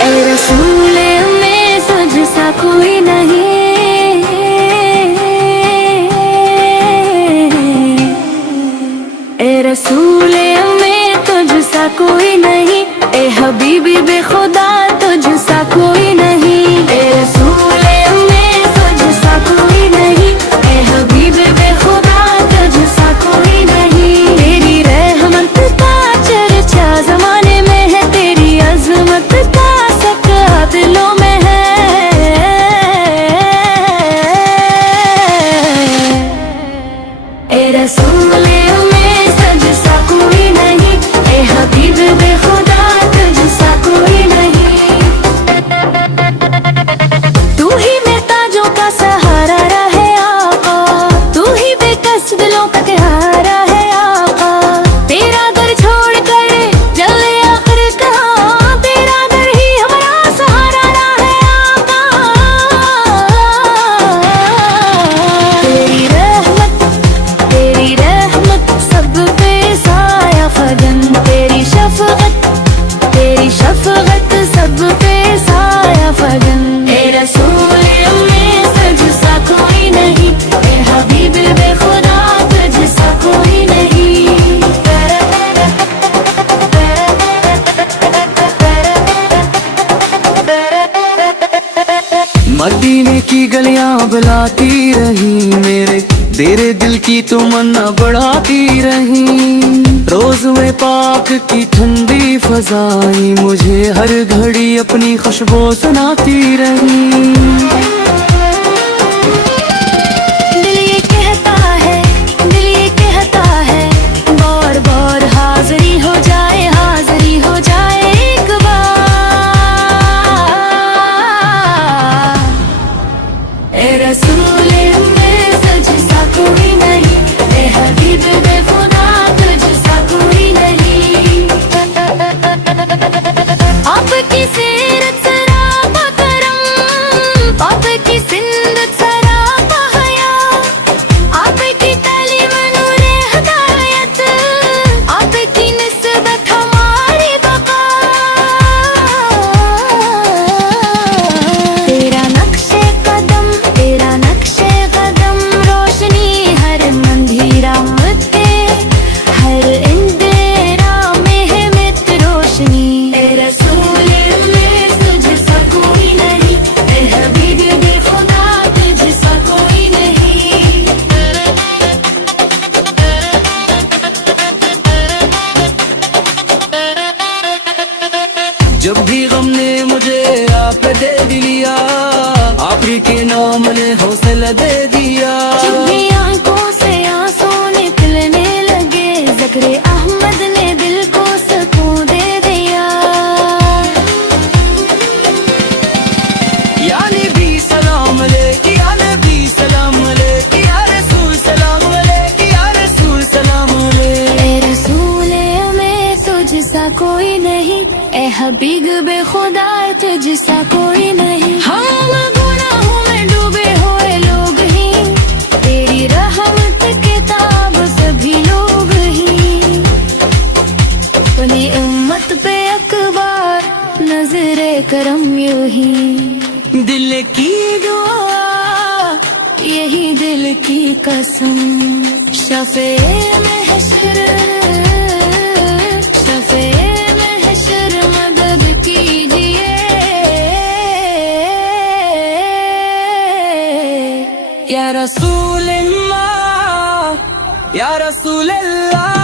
اے رسول میں تجھ سا کوئی نہیں، اے رسول میں تجھ سا کوئی نہیں، اے حبیبی بے خدا تجھ سا کوئی نہیں، اے رسول میں تجھ سا کوئی نہیں، اے حبیب بے خدا تجھ سا کوئی نہیں، تیری رحمت کا چرچا زمانے میں ہے، تیری عظمت کا سکہ دلوں میں ہے، اے رسول میں تجھ سا کوئی نہیں، اے حبیب بے خدا تجھ سا کوئی نہیں، تو ہی میں تاجوں کا سہارا رہے آقا، تو ہی بے کس دلوں کا سہارا ہے آقا، تیرا در چھوڑ کر جلے آخر کہاں، تیرا در ہی ہمارا سہارا رہے آقا، تیری رحمت سب پہ سایہ فگن، تیری شفقت سب پہ سایہ فگن، اے رسول میں تجھ سا کوئی نہیں، اے حبیب بے خدا تجھ سا کوئی نہیں، مدینے کی گلیاں بلاتی رہی، میرے تیرے دل کی تمنا بڑھاتی رہی، روزے پاک کی ٹھنڈی فضائیں مجھے ہر گھڑی اپنی خوشبو سناتی رہی، دل یہ کہتا ہے بار بار حاضری ہو جائے ایک بار، اے رسول میں تجھ سا کوئی نہیں، اے حبیب بے خدا تجھ سا کوئی نہیں، آپ کی سیرت سراپا کرم، آپ کی سندت سراپا حیا، آپ کی تعلیم نور ہدایت، آپ کی نسبت ہماری بقا، تیرا نقش قدم روشنی ہر اندھیرا مت کے، ہر اندھیرا میں ہے مت روشنی، اے رسول میں تجھ سا کوئی نہیں، اے حبیب بے خدا تجھ سا کوئی نہیں، جب بھی غم نے مجھے آپ پہ دے دیا، آپ ہی کے نام نے حوصلہ دے دیا، جب بھی آنکھوں سے آنسو نکلنے لگے، ذکر احمد نے دل کو سکون دے دیا، یا نبی سلام علیک، یا نبی سلام علیک، یا رسول سلام علیک، یا رسول سلام علیک، اے رسول میں تجھ سا کوئی نہیں، اے حبیب بے خدا تجھ سا کوئی نہیں، ہم گناہوں میں ڈوبے ہوئے لوگ ہی، تیری رحمت کتاب سبھی لوگ ہی، اپنی امت پہ اکبر نظر کرم یوں ہی، دل کی دعا یہی دل کی قسم، شفیع محشر مدد کیجئے، یا رسول اللہ، یا رسول اللہ،